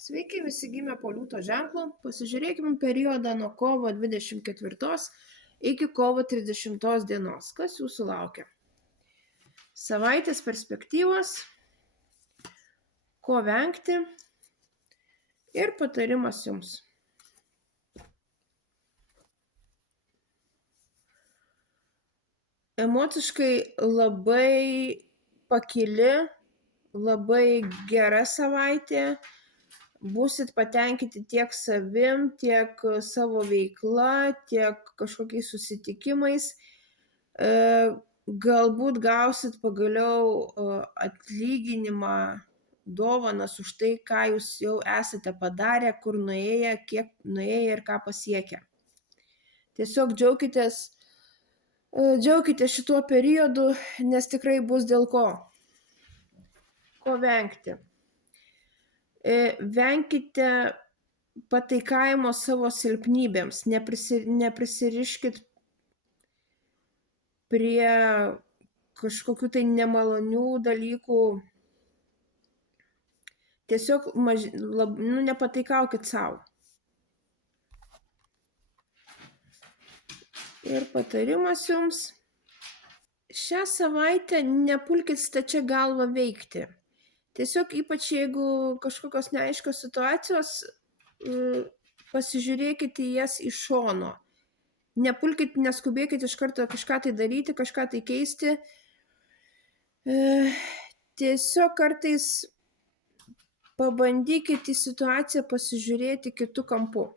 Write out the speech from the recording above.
Sveiki visi gimę po liūto ženklu. Pasižiūrėkime periodą nuo kovo 24 iki kovo 30 dienos. Kas jūsų laukia? Savaitės perspektyvos, ko vengti ir patarimas jums. Emociškai labai pakili, labai gera savaitė. Būsit patenkinti tiek savim, tiek savo veikla, tiek kažkokiais susitikimais. Galbūt gausit pagaliau atlyginimą, dovanas už tai, ką jūs jau esate padarę, kur nuėję, kiek nuėję ir ką pasiekę. Tiesiog džiaukitės šituo periodu, nes tikrai bus dėl ko. Ko vengti? Venkite pataikavimo savo silpnybėms, neprisiriškit prie kažkokių tai nemalonių dalykų. Tiesiog nepataikaukit savo. Ir patarimas jums. Šią savaitę nepulkit stačia galva veikti. Tiesiog ypač jeigu kažkokios neaiškios situacijos, pasižiūrėkite į jas iš šono. Nepulkit, neskubėkit iš karto kažką tai daryti, kažką tai keisti. Tiesiog kartais pabandykit į situaciją pasižiūrėti kitu kampu.